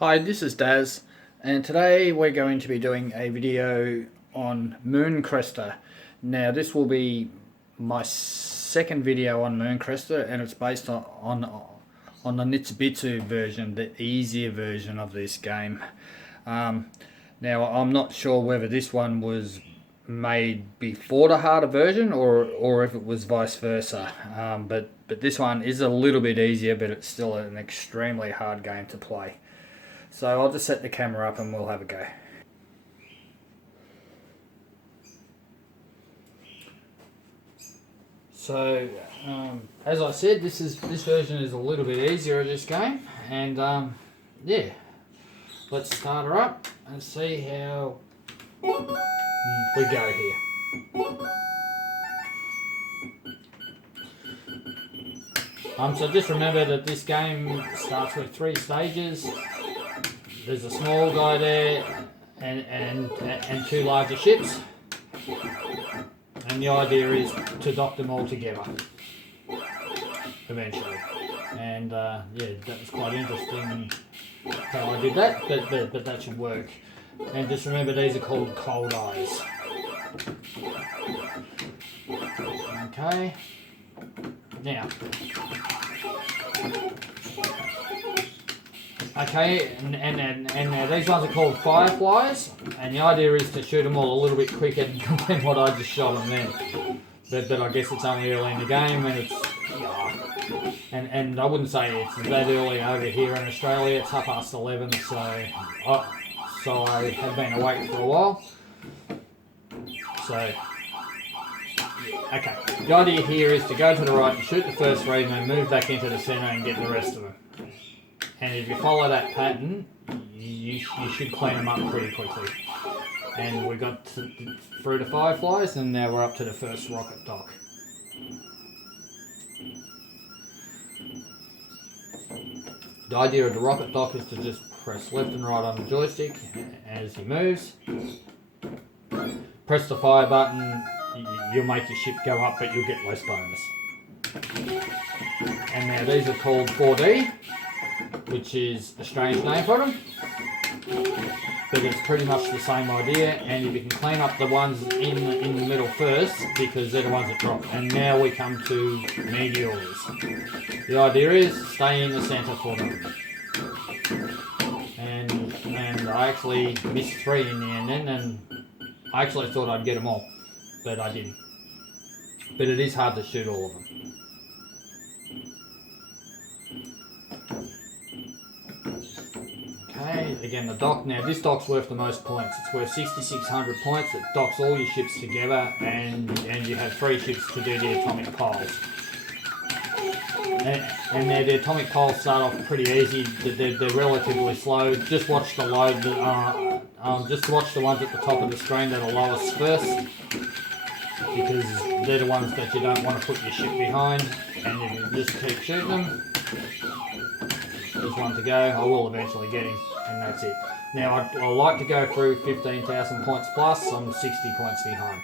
Hi, this is Daz, and today we're going to be doing a video on Moon Cresta. Now this will be my second video on Moon Cresta, and it's based on the nichibutsu version, the easier version of this game. Now I'm not sure whether this one was made before the harder version or if it was vice versa, but this one is a little bit easier, but it's still an extremely hard game to play. So I'll just set the camera up and we'll have a go. So as I said, this version is a little bit easier of this game, and yeah, let's start her up and see how we go here. So just remember that this game starts with 3 stages. There's a small guy there and 2 larger ships, and the idea is to dock them all together eventually. And yeah, that was quite interesting how I did that, but that should work. And just remember, these are called cold eyes. Okay, now. Okay, and these ones are called fireflies, and the idea is to shoot them all a little bit quicker than what I just shot them then. But I guess it's only early in the game, and it's and I wouldn't say it's that early over here in Australia. It's 11:30, so I have been awake for a while. So okay, the idea here is to go to the right and shoot the first 3, and then move back into the centre and get the rest of them. And if you follow that pattern, you should clean them up pretty quickly. And we got through the fireflies, and now we're up to the first rocket dock. The idea of the rocket dock is to just press left and right on the joystick as he moves. Press the fire button, you'll make your ship go up, but you'll get less bonus. And now these are called 4D, which is a strange name for them, but it's pretty much the same idea. And if you can clean up the ones in the middle first, because they're the ones that drop. And now we come to meteors. The idea is stay in the centre for them. And I actually missed 3 in the end then, and I actually thought I'd get them all, but I didn't. But it is hard to shoot all of them. Okay, again the dock. Now this dock's worth the most points. It's worth 6,600 points. It docks all your ships together, and you have 3 ships to do the atomic piles. And the atomic piles start off pretty easy. They're relatively slow. Just watch the load. Just watch the ones at the top of the screen that are lowest first, because they're the ones that you don't want to put your ship behind. And if you just keep shooting them. There's 1 to go. I will eventually get him, and that's it. Now I like to go through 15,000 points plus. I'm 60 points behind.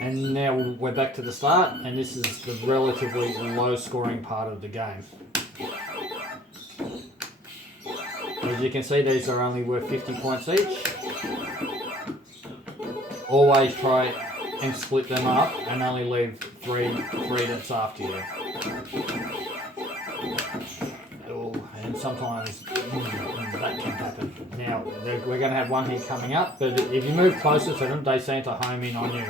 And now we're back to the start, and this is the relatively low scoring part of the game. As you can see, these are only worth 50 points each. Always try and split them up and only leave 3 that's after you. And sometimes that can happen. Now we're going to have 1 here coming up, but if you move closer to them, they seem to home in on you.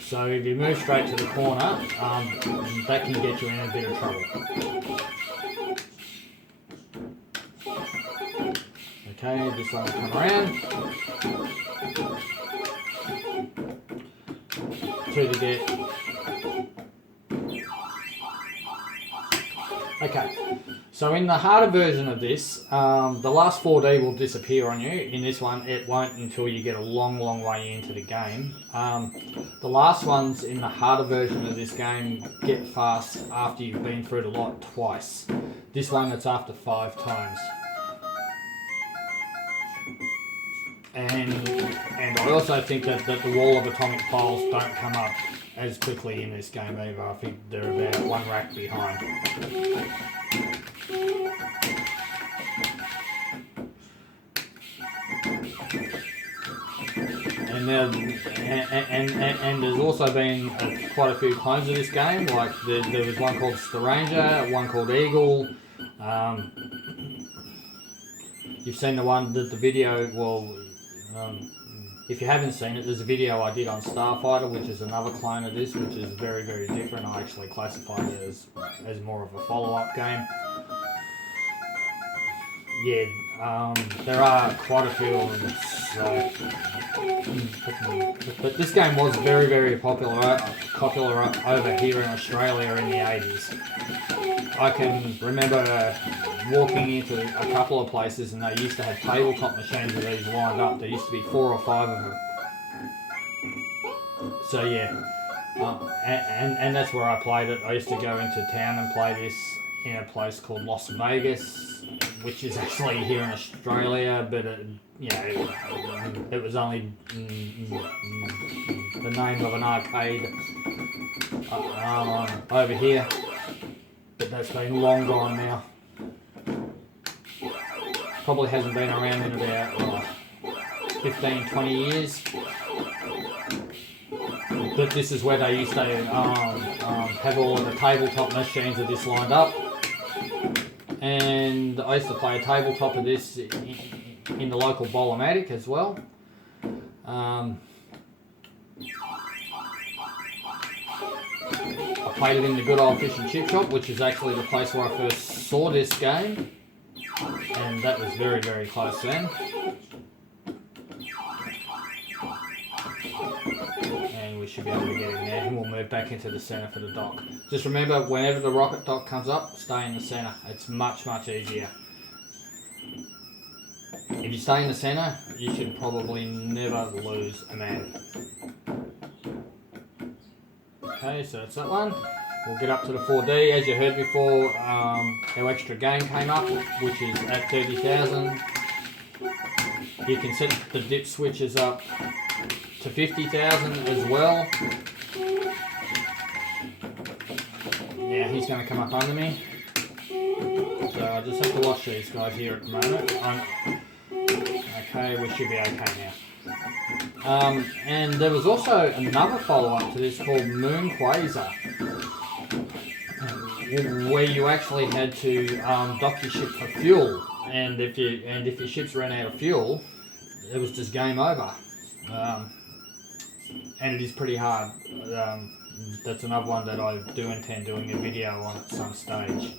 So if you move straight to the corner, that can get you in a bit of trouble. Okay, this one will come around. 2 to get. Okay. So in the harder version of this, the last 4D will disappear on you. In this one, it won't until you get a long way into the game. The last ones in the harder version of this game get fast after you've been through the light twice. This one, it's after 5 times. And I also think that the wall of atomic piles don't come up as quickly in this game either. I think they're about 1 rack behind. And now, and there's also been quite a few clones of this game. Like there was one called Stranger, one called Eagle. You've seen the video. Well, if you haven't seen it, there's a video I did on Starfighter, which is another clone of this, which is very, very different. I actually classified it as more of a follow-up game. Yeah, there are quite a few of them. So, but this game was very, very popular over here in Australia in the 80s. I can remember walking into a couple of places and they used to have tabletop machines of these lined up. There used to be 4 or 5 of them. So yeah, and that's where I played it. I used to go into town and play this in a place called Las Vegas, which is actually here in Australia, but it was only the name of an arcade over here, but that's been long gone now. Probably hasn't been around in about 15, 20 years. But this is where they used to have all of the tabletop machines of this lined up. And I used to play a tabletop of this in the local Bolomatic as well. I played it in the good old fish and chip shop, which is actually the place where I first saw this game. And that was very, very close then. And we should be able to get in there, and we'll move back into the centre for the dock. Just remember, whenever the rocket dock comes up, stay in the centre. It's much, much easier. If you stay in the centre, you should probably never lose a man. Okay, so that's that one. We'll get up to the 4D. As you heard before, our extra game came up, which is at 30,000. You can set the dip switches up to 50,000 as well. Now he's going to come up under me. So I just have to watch these guys here at the moment. Okay, we should be okay now. And there was also another follow-up to this called Moon Quasar, where you actually had to dock your ship for fuel, and if your ships ran out of fuel, it was just game over. And it is pretty hard. That's another one that I do intend doing a video on at some stage.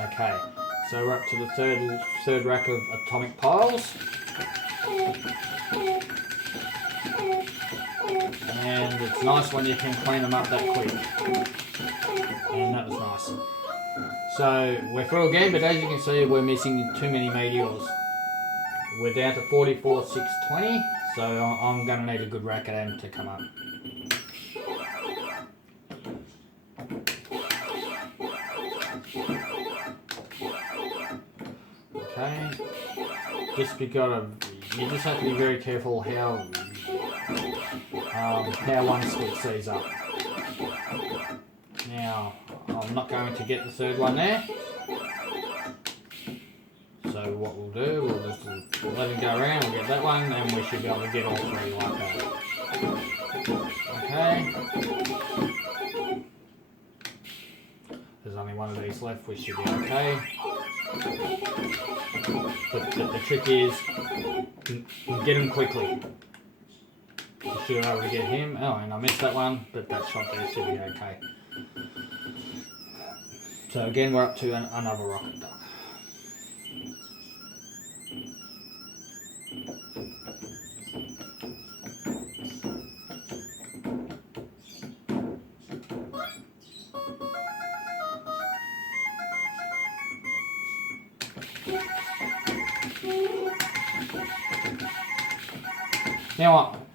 Okay, so we're up to the third rack of atomic piles. And it's nice when you can clean them up that quick. And that was nice. So we're through again, but as you can see, we're missing too many meteors. We're down to 44,620, so I'm going to need a good rack at them to come up. Okay, you just have to be very careful how one splits these up. Now, I'm not going to get the third one there. So what we'll do, we'll just let it go around, we'll get that one, and we should be able to get all 3 like that. Okay. There's only one of these left, we should be okay. But the trick is, get him quickly. You should be able to get him. Oh, and I missed that one, but that shot there should be okay. So again, we're up to another rocket dock.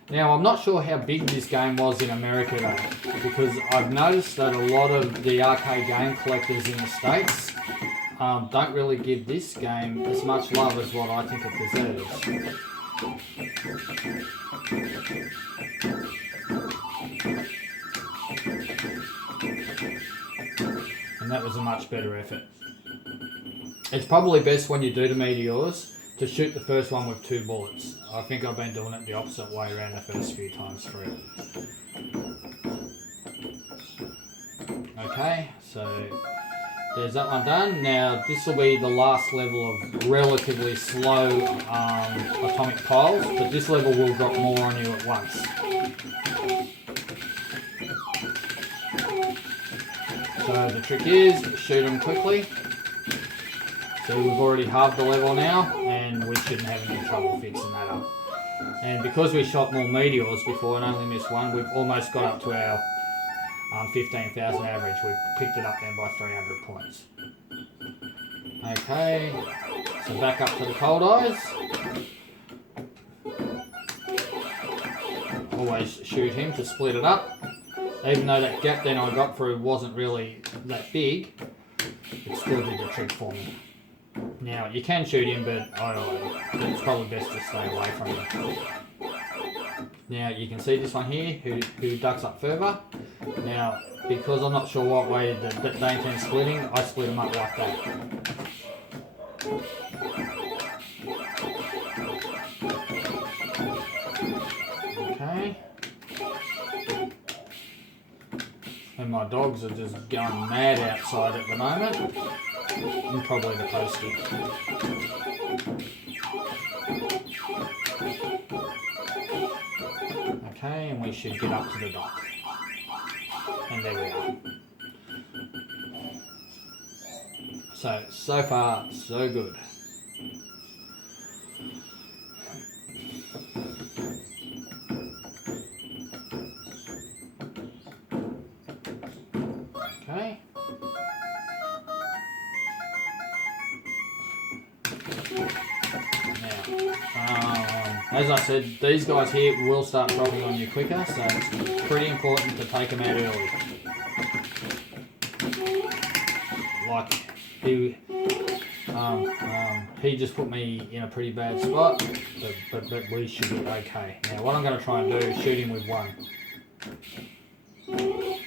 Now I'm not sure how big this game was in America though, because I've noticed that a lot of the arcade game collectors in the States don't really give this game as much love as what I think it deserves. And that was a much better effort. It's probably best when you do the meteors to shoot the first one with 2 bullets. I think I've been doing it the opposite way around the first few times through. Okay, so there's that one done. Now this will be the last level of relatively slow atomic piles, but this level will drop more on you at once. So the trick is, shoot them quickly. So we've already halved the level now, and we shouldn't have any trouble fixing that up. And because we shot more meteors before and only missed one, we've almost got up to our 15,000 average. We've picked it up then by 300 points. Okay, so back up to the cold eyes. Always shoot him to split it up. Even though that gap then I got through wasn't really that big, it still did the trick for me. Now, you can shoot him, but it's probably best to stay away from him. Now, you can see this one here, who ducks up further. Now, because I'm not sure what way they intend splitting, I split them up like that. Okay. And my dogs are just going mad outside at the moment. And probably the postie. Okay, and we should get up to the dock. And there we are. So far, so good. Okay. As I said, these guys here will start dropping on you quicker, so it's pretty important to take them out early. Like, he just put me in a pretty bad spot, but we should be okay. Now, what I'm going to try and do is shoot him with one. Okay.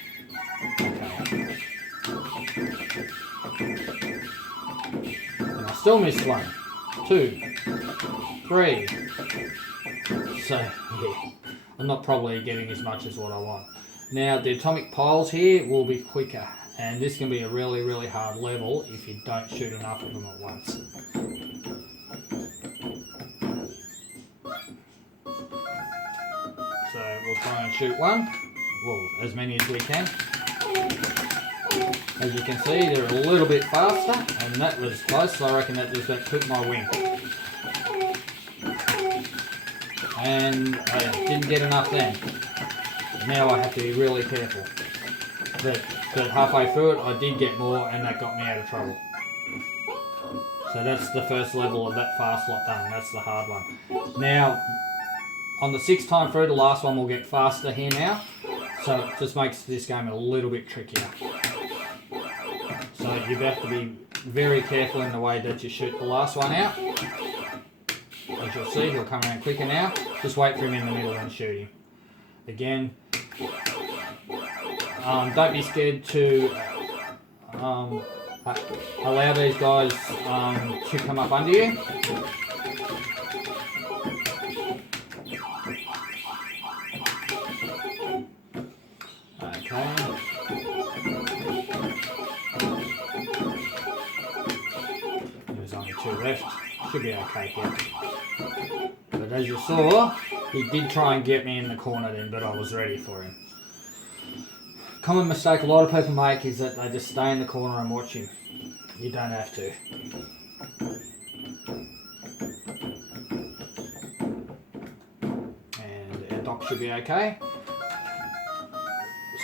And I still missed one. 2, 3. So, yeah, I'm not probably getting as much as what I want. Now, the atomic piles here will be quicker, and this can be a really, really hard level if you don't shoot enough of them at once. So, we'll try and shoot one. Well, as many as we can. As you can see, they're a little bit faster, and that was close, so I reckon that just about took my wing. And I didn't get enough then. Now I have to be really careful. But halfway through it, I did get more, and that got me out of trouble. So that's the first level of that fast lot done. That's the hard one. Now, on the 6th time through, the last one will get faster here now. So it just makes this game a little bit trickier. So you have to be very careful in the way that you shoot the last one out. As you'll see, he'll come around quicker now. Just wait for him in the middle and shoot him. Again, don't be scared to allow these guys to come up under you. Okay. There's only 2 left. Should be okay here. But as you saw, he did try and get me in the corner then, but I was ready for him. Common mistake a lot of people make is that they just stay in the corner and watch him. You don't have to. And our dock should be okay.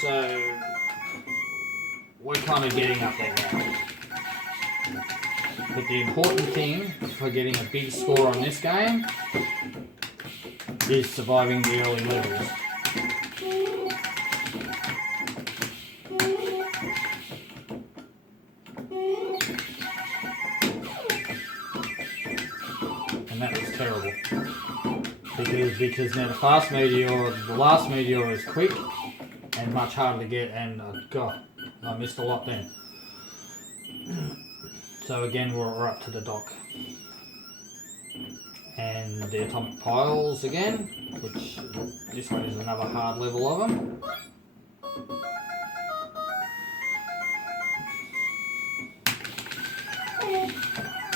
So, we're kind of getting up there now. But the important thing for getting a big score on this game is surviving the early levels. And that was terrible. Because now the last meteor is quick and much harder to get, and God, I missed a lot then. So again, we're up to the dock. And the atomic piles again, which this one is another hard level of them.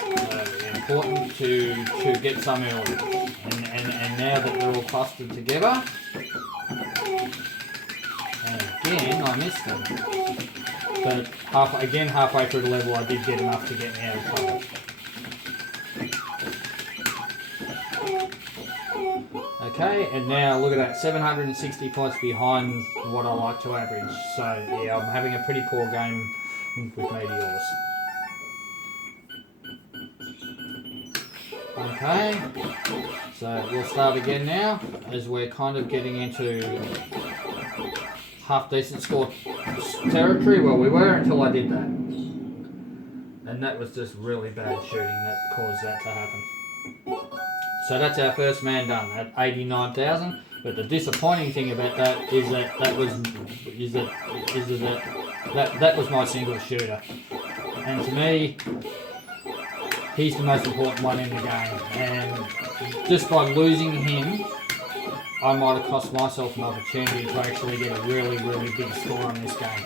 So important to get some early. And now that they're all clustered together, and again I missed them. But halfway through the level I did get enough to get me out of trouble. Okay, and now look at that, 760 points behind what I like to average. So yeah, I'm having a pretty poor game with meteors. Okay, so we'll start again now as we're kind of getting into half decent score territory. Well, we were until I did that. And that was just really bad shooting that caused that to happen. So that's our first man done at 89,000. But the disappointing thing about that is that was my single shooter. And to me, he's the most important one in the game. And just by losing him, I might have cost myself an opportunity to actually get a really, really big score on this game.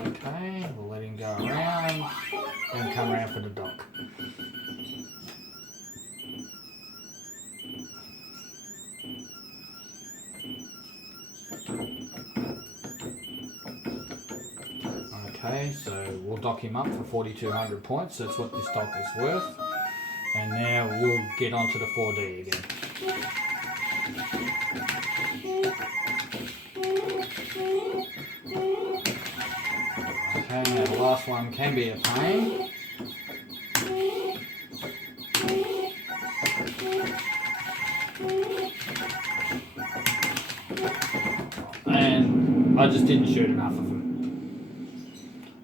Okay, we'll let him go around and come around for the dock. Okay, so we'll dock him up for 4,200 points. That's what this dock is worth. And now we'll get onto the 4D again. Okay, now the last one can be a pain. And I just didn't shoot enough of them.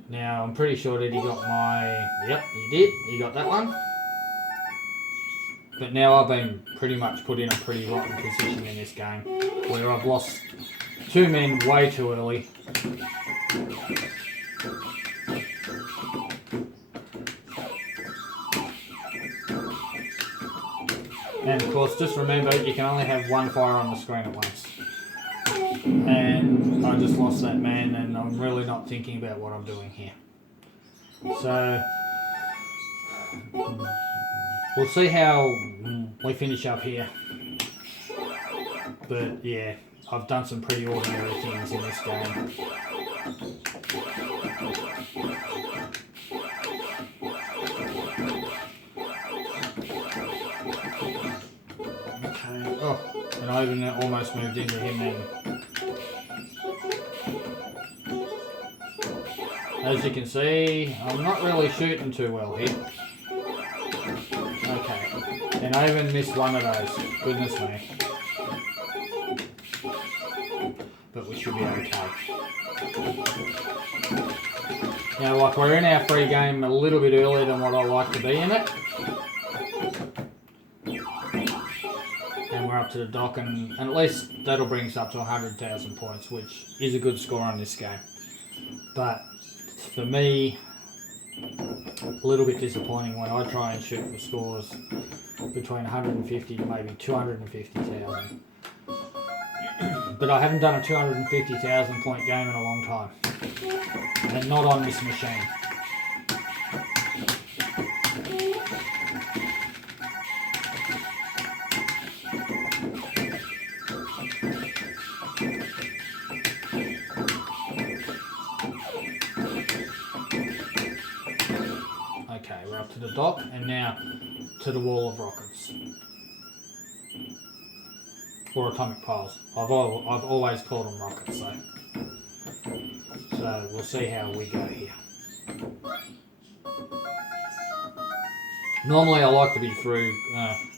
Now I'm pretty sure that he got my... Yep, he did. He got that one. But now I've been pretty much put in a pretty rotten position in this game, where I've lost two men way too early. And of course, just remember, you can only have one fire on the screen at once. And I just lost that man, and I'm really not thinking about what I'm doing here. So we'll see how we finish up here. But yeah, I've done some pretty ordinary things in this game. Okay. Oh, and I even almost moved into him then. As you can see, I'm not really shooting too well here. Okay, and I even missed one of those. Goodness me. But we should be okay. Now, like, we're in our free game a little bit earlier than what I like to be in it. And we're up to the dock, and at least that'll bring us up to 100,000 points, which is a good score on this game. But for me, a little bit disappointing when I try and shoot for scores between 150 to maybe 250,000. But I haven't done a 250,000 point game in a long time, and not on this machine. Okay, we're up to the dock, and now to the wall of rockets. Or atomic piles. I've always called them rockets, so we'll see how we go here. Normally I like to be through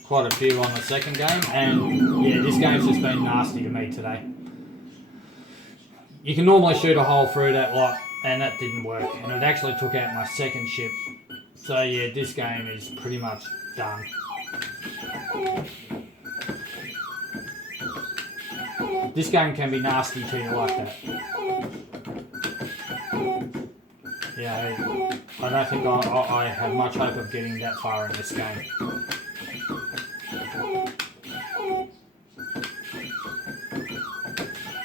quite a few on the second game, and yeah, this game's just been nasty to me today. You can normally shoot a hole through that lot, and that didn't work, and it actually took out my second ship. So yeah, this game is pretty much done. This game can be nasty to you like that. yeah, I don't think I have much hope of getting that far in this game.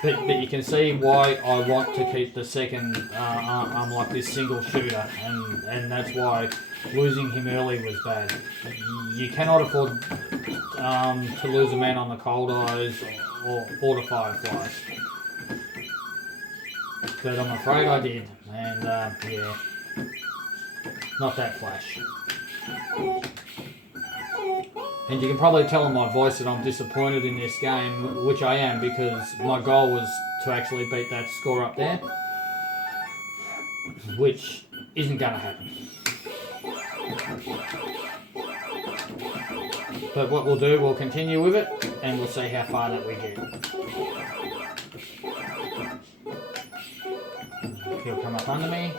But you can see why I want to keep the second like this single shooter, and that's why losing him early was bad. You cannot afford to lose a man on the cold eyes or the fireflies. But I'm afraid I did, and yeah, not that flash. And you can probably tell in my voice that I'm disappointed in this game, which I am, because my goal was to actually beat that score up there, which isn't going to happen. But what we'll do, we'll continue with it, and we'll see how far that we get. He'll come up under me.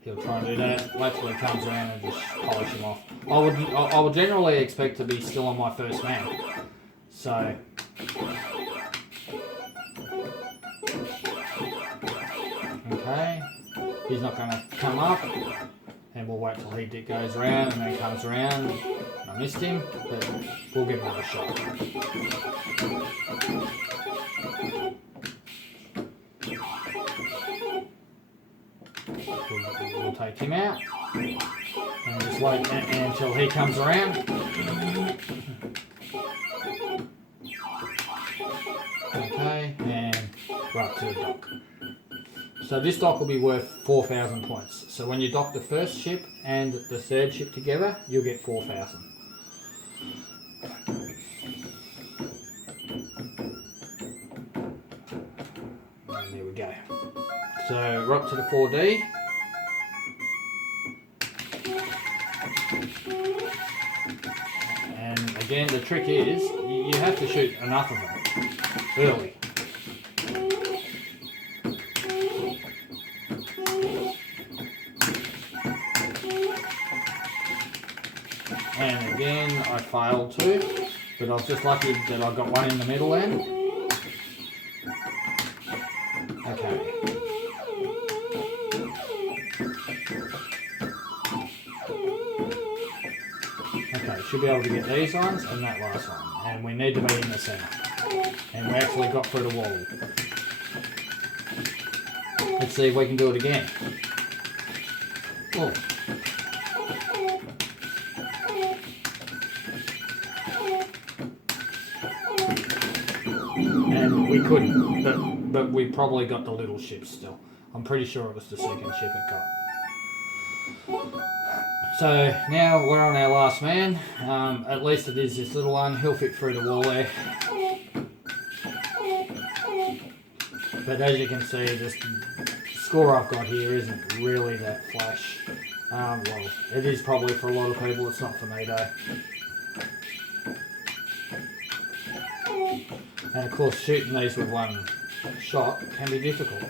He'll try and do that. Wait till he comes around and just polish him off. I would generally expect to be still on my first man. So okay, he's not going to come up, and we'll wait till he goes around and then comes around. I missed him, but we'll give another shot. We'll take him out and just wait until he comes around. Okay, and right to the dock. So this dock will be worth 4,000 points. So when you dock the first ship and the third ship together, you'll get 4,000. And there we go. So we're up to the 4D. And again, the trick is you have to shoot enough of them early. And again, I failed too, but I was just lucky that I got one in the middle then. Okay. Okay, should be able to get these ones and that last one. And we need to be in the centre. And we actually got through the wall. Let's see if we can do it again. Oh. And we couldn't, but we probably got the little ship still. I'm pretty sure it was the second ship it got. So now we're on our last man. At least it is this little one. He'll fit through the wall there. But as you can see, the score I've got here isn't really that flash. Well, it is probably for a lot of people. It's not for me though. And of course, shooting these with one shot can be difficult.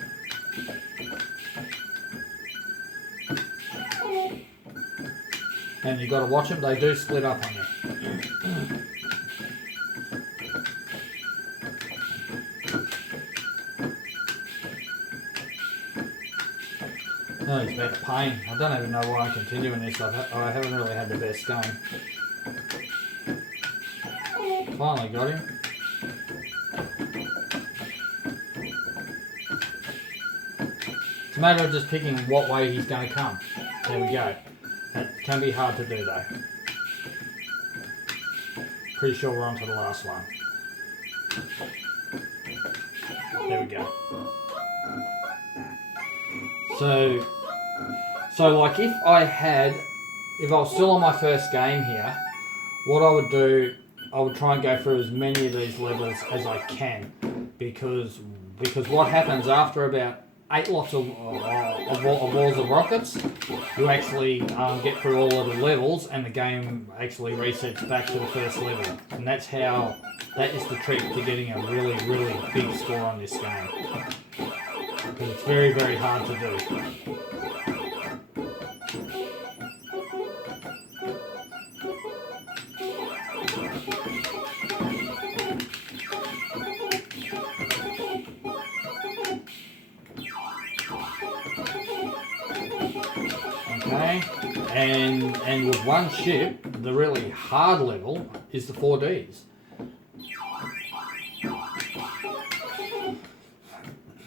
And you've got to watch them, they do split up on you. Oh, it's about pain. I don't even know why I'm continuing this. I haven't really had the best game. Finally got him. It's a matter of just picking what way he's going to come. There we go. That can be hard to do though. Pretty sure we're on to the last one. There we go. So like if I was still on my first game here, what I would do, I would try and go through as many of these levels as I can, because what happens after about 8 lots of balls of rockets, you actually get through all of the levels and the game actually resets back to the first level. And that is the trick to getting a really, really big score on this game. Because it's very, very hard to do. Okay, and with one ship, the really hard level is the 4Ds,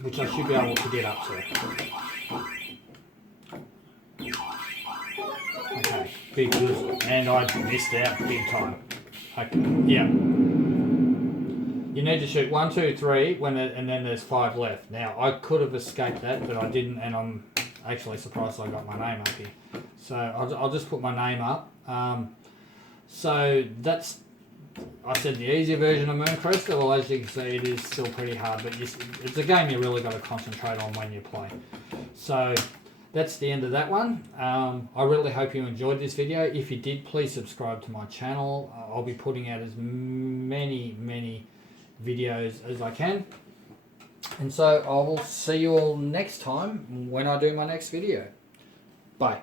which I should be able to get up to. Okay, big loser, and I missed out big time. Okay, yeah. You need to shoot 1, 2, 3, and then there's 5 left. Now, I could have escaped that, but I didn't, and I'm actually surprised I got my name up here. So I'll just put my name up. So that's, I said, the easier version of Moon Cresta. Well, as you can see, it is still pretty hard, but it's a game you really got to concentrate on when you play. So that's the end of that one. I really hope you enjoyed this video. If you did, please subscribe to my channel. I'll be putting out as many videos as I can. And so I will see you all next time when I do my next video. Bye.